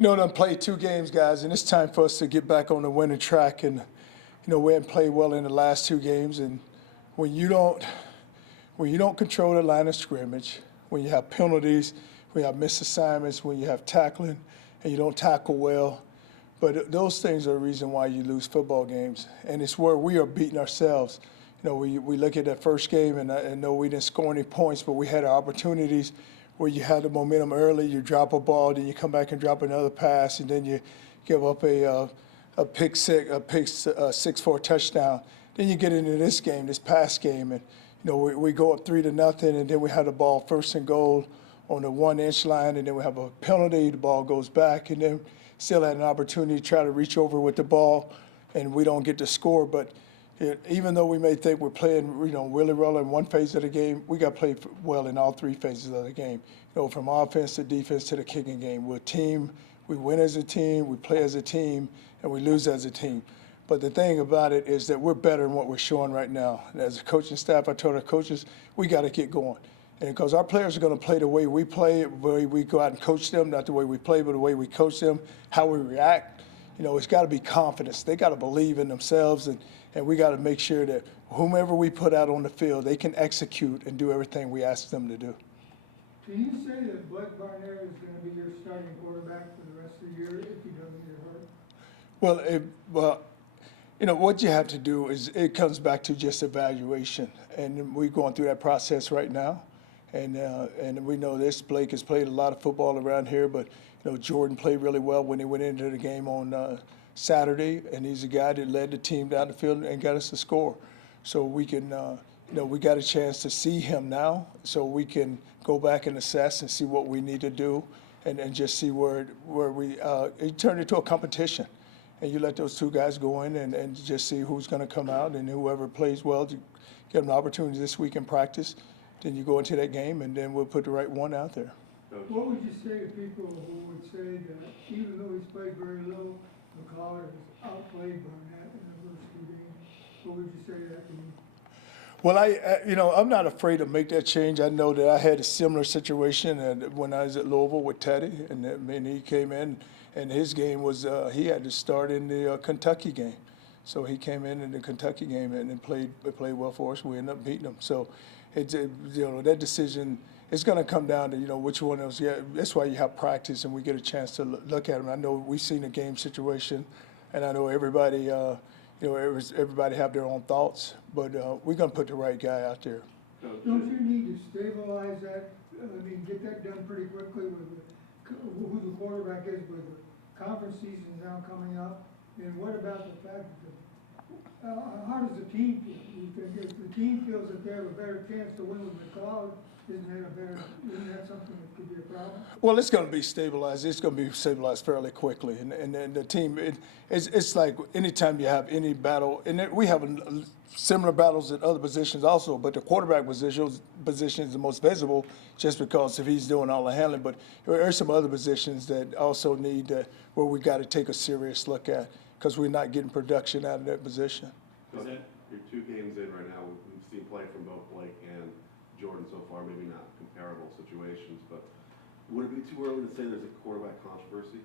Done played 2 games, guys, and it's time for us to get back on the winning track. And we haven't played well in the last 2 games. And when you don't control the line of scrimmage, when you have penalties, when you have missed assignments, when you have tackling, and you don't tackle well, but those things are the reason why you lose football games. And it's where we are beating ourselves. We look at that first game, and I know we didn't score any points, but we had our opportunities where you had the momentum early, you drop a ball, then you come back and drop another pass, and then you give up a pick six, a 6-4 touchdown. Then you get into this game, this pass game, and we go up 3-0, and then we have the ball 1st and goal on the 1-inch line, and then we have a penalty, the ball goes back, and then still had an opportunity to try to reach over with the ball, and we don't get to score. But even though we may think we're playing, really well in one phase of the game, we got to play well in all 3 phases of the game. From offense to defense to the kicking game. We're a team. We win as a team. We play as a team, and we lose as a team. But the thing about it is that we're better than what we're showing right now. And as a coaching staff, I told our coaches, we got to get going. And because our players are going to play the way we play, the way we go out and coach them, not the way we play, but the way we coach them, how we react. It's got to be confidence. They got to believe in themselves, and we got to make sure that whomever we put out on the field, they can execute and do everything we ask them to do. Can you say that Barnett is going to be your starting quarterback for the rest of the year if he doesn't get hurt? Well, what you have to do is it comes back to just evaluation, and we're going through that process right now. And we know this. Blake has played a lot of football around here, but Jordan played really well when he went into the game on Saturday, and he's a guy that led the team down the field and got us to score. So we can, we got a chance to see him now, so we can go back and assess and see what we need to do, and just see where we it turned into a competition. And you let those 2 guys go in and just see who's going to come out, and whoever plays well to give them an opportunity this week in practice. Then you go into that game, and then we'll put the right one out there. What would you say to people who would say that even though he's played very little, McCloud has outplayed Barnett in the first 2 games? What would you say to that team? Well, I'm not afraid to make that change. I know that I had a similar situation when I was at Louisville with Teddy, and he came in, and his game was he had to start in the Kentucky game. So he came in the Kentucky game and played well for us. We ended up beating them. So that decision is going to come down to which one of those. Yeah, that's why you have practice and we get a chance to look at them. I know we've seen a game situation, and I know everybody everybody have their own thoughts, but we're going to put the right guy out there. Don't you need to stabilize that? I mean, get that done pretty quickly with who the quarterback is, with the conference season now coming up. And what about the fact that how does the team feel? You think if the team feels that they have a better chance to win with McCloud, isn't that something that could be a problem? Well, it's going to be stabilized. It's going to be stabilized fairly quickly. And the team, it's like anytime you have any battle, and we have similar battles at other positions also, but the quarterback position is the most visible just because if he's doing all the handling. But there are some other positions that also need where we got to take a serious look at because we're not getting production out of that position. You're 2 games in right now. We've seen play from both Blake and Jordan so far, maybe not comparable situations, but would it be too early to say there's a quarterback controversy?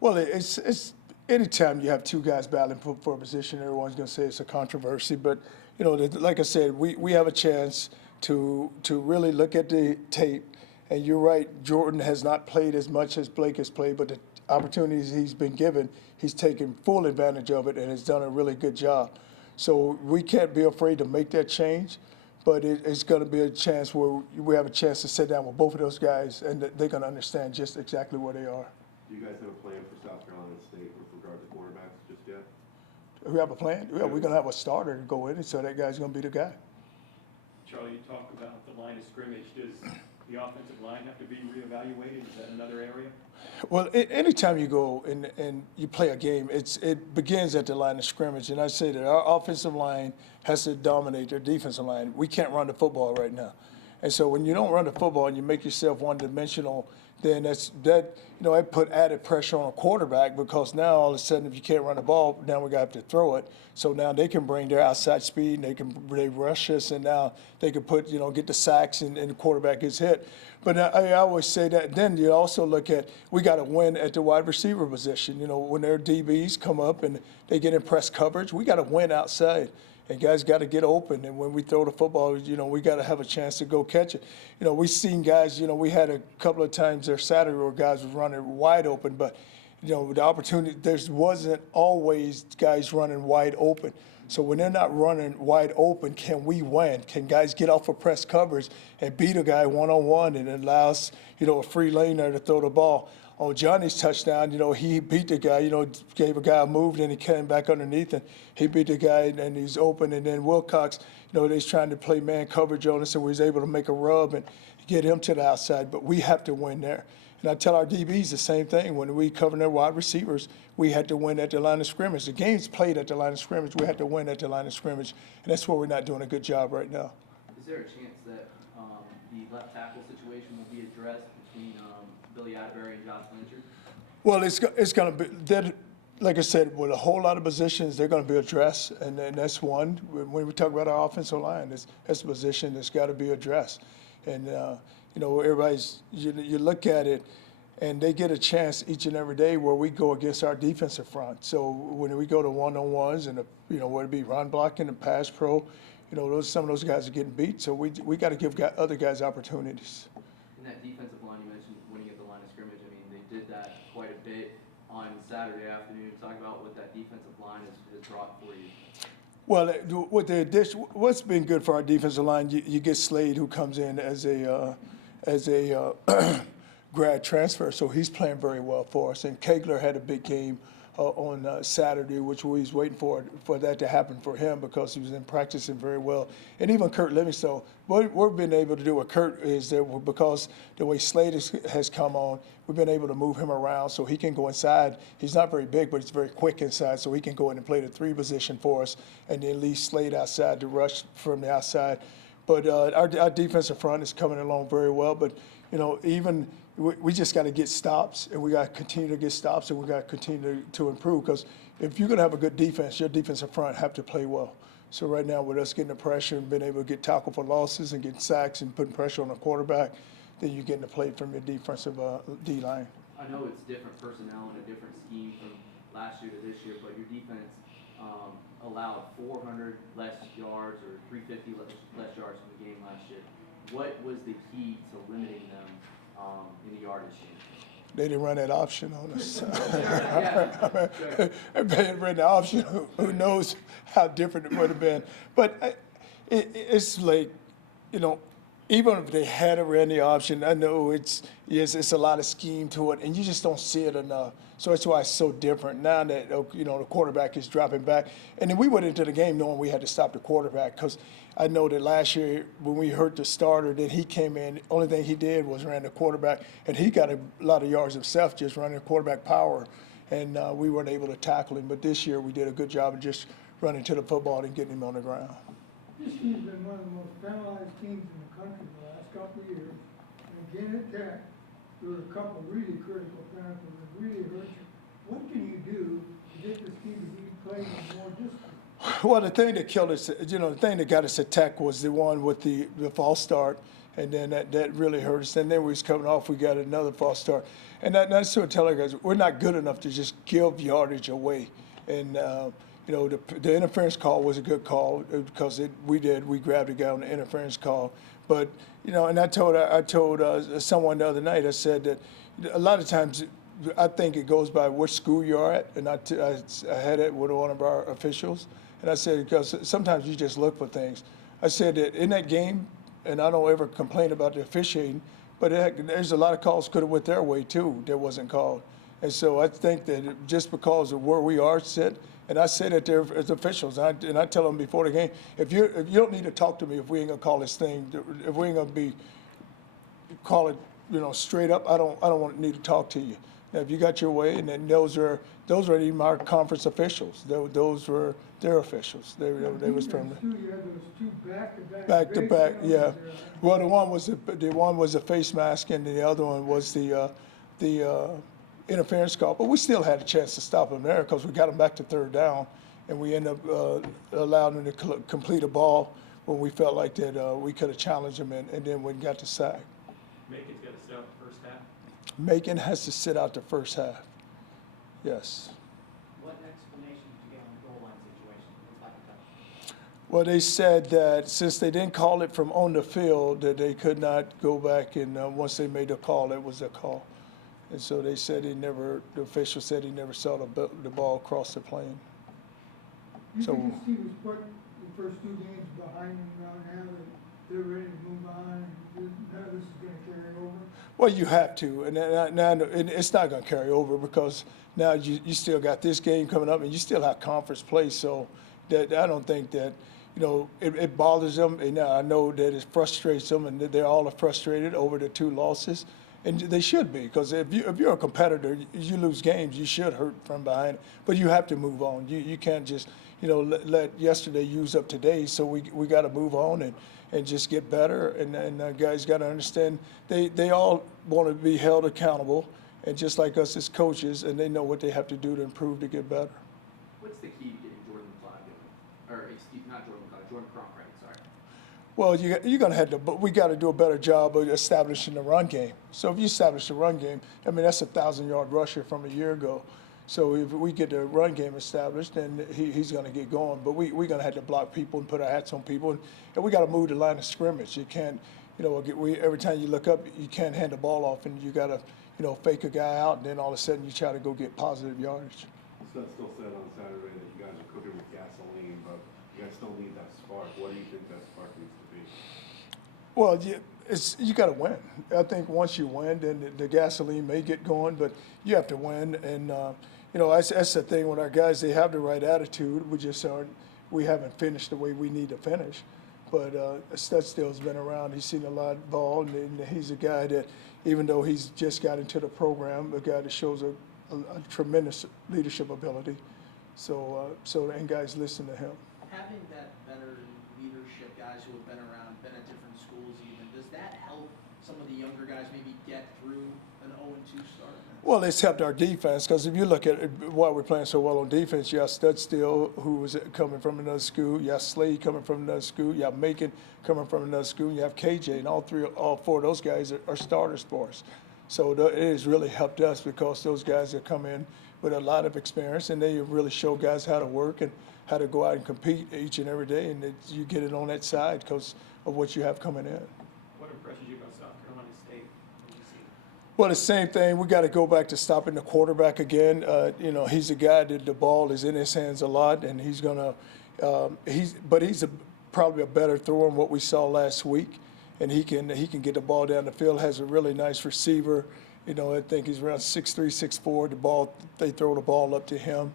Well, it's anytime you have 2 guys battling for a position, everyone's going to say it's a controversy. But, like I said, we have a chance to really look at the tape. And you're right, Jordan has not played as much as Blake has played, but the opportunities he's been given, he's taken full advantage of it and has done a really good job. So we can't be afraid to make that change. But it's going to be a chance where we have a chance to sit down with both of those guys, and they're going to understand just exactly where they are. Do you guys have a plan for South Carolina State with regard to quarterbacks just yet? We have a plan? Yeah, we're going to have a starter to go in, so that guy's going to be the guy. Charlie, you talk about the line of scrimmage. Does the offensive line have to be reevaluated? Is that another area? Well, anytime you go and you play a game, it begins at the line of scrimmage. And I say that our offensive line has to dominate their defensive line. We can't run the football right now. And so when you don't run the football and you make yourself one-dimensional, then it put added pressure on a quarterback, because now all of a sudden if you can't run the ball, now we got to throw it. So now they can bring their outside speed and they rush us, and now they can get the sacks and the quarterback gets hit. But I always say that. Then you also look at, we got to win at the wide receiver position. When their DBs come up and they get in press coverage, we got to win outside. And guys got to get open. And when we throw the football, we got to have a chance to go catch it. We've seen guys, we had a couple of times there Saturday where guys was running wide open, but, the opportunity, there wasn't always guys running wide open. So when they're not running wide open, can we win? Can guys get off of press coverage and beat a guy one-on-one, and it allows, a free lane there to throw the ball? On Johnny's touchdown, he beat the guy, gave a guy a move, then he came back underneath and he beat the guy and he's open. And then Wilcox, they're trying to play man coverage on us, and we was able to make a rub and get him to the outside. But we have to win there. And I tell our DBs the same thing. When we cover their wide receivers, we had to win at the line of scrimmage. The game's played at the line of scrimmage. We had to win at the line of scrimmage. And that's where we're not doing a good job right now. Is there a chance that the left tackle situation will be addressed between Billy Atterbury and Josh Blanchard? Well, it's going to be, like I said, with a whole lot of positions, they're going to be addressed, and that's one. When we talk about our offensive line, that's a position that's got to be addressed. And, everybody's, you look at it, and they get a chance each and every day where we go against our defensive front. So when we go to one-on-ones and, whether it be run blocking and pass pro, some of those guys are getting beat. So we got to give other guys opportunities. In that defensive line, you mentioned winning at the line of scrimmage. I mean, they did that quite a bit on Saturday afternoon. Talk about what that defensive line has brought for you. Well, with the addition, what's been good for our defensive line, you get Slade, who comes in as a grad transfer, so he's playing very well for us. And Kegler had a big game on Saturday, which we was waiting for that to happen for him, because he was in practicing very well. And even Kurt Livingstone, what we've been able to do with Kurt is that because the way Slade has come on, we've been able to move him around so he can go inside. He's not very big, but he's very quick inside, so he can go in and play the 3 position for us, and then leave Slade outside to rush from the outside. But our defensive front is coming along very well. But, even we just got to get stops, and we got to continue to get stops, and we got to continue to improve. Because if you're going to have a good defense, your defensive front have to play well. So right now, with us getting the pressure and being able to get tackled for losses and getting sacks and putting pressure on the quarterback, then you're getting the play from your defensive D-line. I know it's different personnel and a different scheme from last year to this year, but your defense allowed 400 less yards or 350 less yards from the game last year. What was the key to limiting them in the yardage game? They didn't run that option on us. Yeah. Sure. If they had run the option, who knows how different it would have been. But it's like, even if they had ran the option, I know it's a lot of scheme to it, and you just don't see it enough. So that's why it's so different now that, the quarterback is dropping back. And then we went into the game knowing we had to stop the quarterback, because I know that last year when we hurt the starter, then he came in, only thing he did was ran the quarterback, and he got a lot of yards himself just running the quarterback power, and we weren't able to tackle him. But this year we did a good job of just running to the football and getting him on the ground. This team's been one of the most penalized teams in the country the last couple of years. And again at Tech, there were a couple of really critical penalties that really hurt you. What can you do to get this team to be playing more discipline? Well, the thing that killed us, the thing that got us at Tech was the one with the false start, and then that really hurt us. And then we was coming off, we got another false start. And that's what I tell our guys, we're not good enough to just give yardage away. And, the interference call was a good call because we grabbed a guy on the interference call. But, and I told someone the other night, I said that a lot of times I think it goes by which school you're at. And I had it with one of our officials. And I said, because sometimes you just look for things. I said that in that game, and I don't ever complain about the officiating, but there's a lot of calls could have went their way too that wasn't called. And so I think that just because of where we are set, and I say that there as officials, and I tell them before the game, if you don't need to talk to me if we ain't gonna call this thing, if we ain't gonna call it, straight up, I don't need to talk to you. Now, if you got your way, and then those are even our conference officials. Those were their officials. They was from the. You had those two back-to-back. Back to base back, penalties yeah. there. Well, the one was a face mask, and the other one was the interference call. But we still had a chance to stop them there because we got them back to third down, and we ended up allowing them to complete a ball when we felt like that we could have challenged them, and then we got the sack. Macon's got to start the first half. Macon has to sit out the first half. Yes. What explanation did you get on the goal line situation? It's like a touch. Well, they said that since they didn't call it from on the field, that they could not go back and once they made the call, it was a call. And so they said the official said he never saw the ball cross the plane. You So- think this team was put the first two games behind them now that they're ready to move on, and none of this is gonna carry over? Well, you have to, and it's not going to carry over because now you still got this game coming up, and you still have conference play. So that I don't think that it bothers them, and I know that it frustrates them, and they're all frustrated over the two losses, and they should be because if you're a competitor, you lose games, you should hurt from behind, but you have to move on. You can't just let yesterday use up today. So we got to move on and just get better. And guys got to understand they all want to be held accountable, and just like us as coaches, and they know what they have to do to improve to get better. What's the key to getting Jordan McCloud going? Or excuse not Jordan McCloud, Jordan Cronkrite, sorry. Well, you're going to have to, but we got to do a better job of establishing the run game. So if you establish the run game, I mean, that's a 1,000-yard rusher from a year ago. So if we get the run game established, then he's going to get going. But we're going to have to block people and put our hats on people, and we got to move the line of scrimmage. You can't, every time you look up, you can't hand the ball off, and you got to, fake a guy out, and then all of a sudden you try to go get positive yardage. Scott still said on Saturday that you guys are cooking with gasoline, but you guys still need that spark. What do you think that spark needs to be? Well, you got to win. I think once you win, then the gasoline may get going, but you have to win. And that's the thing with our guys. They have the right attitude. We haven't finished the way we need to finish. But Studstill's been around. He's seen a lot of ball, and he's a guy that, even though he's just got into the program, a guy that shows a tremendous leadership ability. So and guys listen to him. Having that better leadership, guys who have been around, been at different schools even, does that help some of the younger guys maybe get through an 0-2 start? Well, it's helped our defense because if you look at it, why we're playing so well on defense, you have Studstill, who was coming from another school, you have Slade coming from another school, you have Macon coming from another school, you have KJ, and all four of those guys are starters for us. So it has really helped us because those guys have come in with a lot of experience, and they really show guys how to work and how to go out and compete each and every day, and you get it on that side because of what you have coming in. What impresses you about South Carolina State? What do you see? Well, the same thing. We got to go back to stopping the quarterback again. He's a guy that the ball is in his hands a lot, and he's probably a better thrower than what we saw last week, and he can get the ball down the field. Has a really nice receiver. I think he's around 6'3", 6'4". They throw the ball up to him,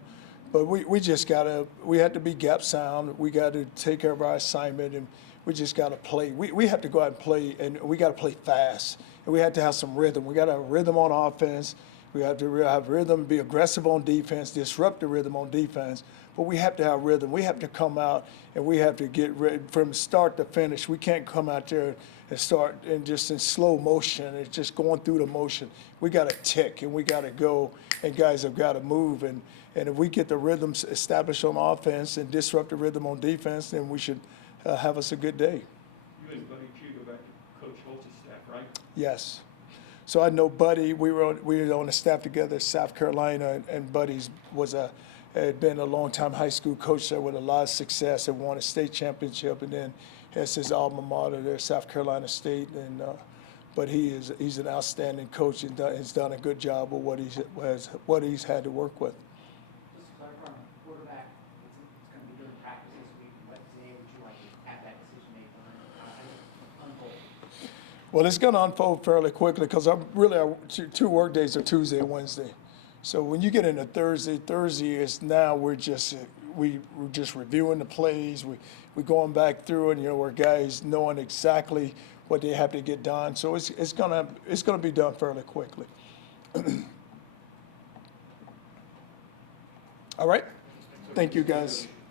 but we have to be gap sound. We got to take care of our assignment, and we just got to play. We have to go out and play, and we got to play fast. And we have to have some rhythm. We got to have rhythm on offense. We have to have rhythm, be aggressive on defense, disrupt the rhythm on defense. But we have to have rhythm. We have to come out, and we have to get ready from start to finish. We can't come out there and start and just in slow motion. It's just going through the motion. We got to tick, and we got to go, and guys have got to move. And if we get the rhythms established on offense and disrupt the rhythm on defense, then we should have us a good day. You and Buddy Q go back to Coach Holtz's staff, right? Yes. So I know Buddy. We were on the staff together at South Carolina, and Buddy had been a long-time high school coach there with a lot of success and won a state championship, and then has his alma mater there, South Carolina State. And but he's an outstanding coach and has done a good job of what he's had to work with. Just to clarify on the quarterback, it's going to be during practice this week. What day would you like to have that decision made on? Unfold? Well, it's going to unfold fairly quickly because our two work days are Tuesday and Wednesday. So when you get into Thursday is now we're just reviewing the plays. We're going back through and where guys knowing exactly what they have to get done. So it's gonna be done fairly quickly. All right? Thank you, guys.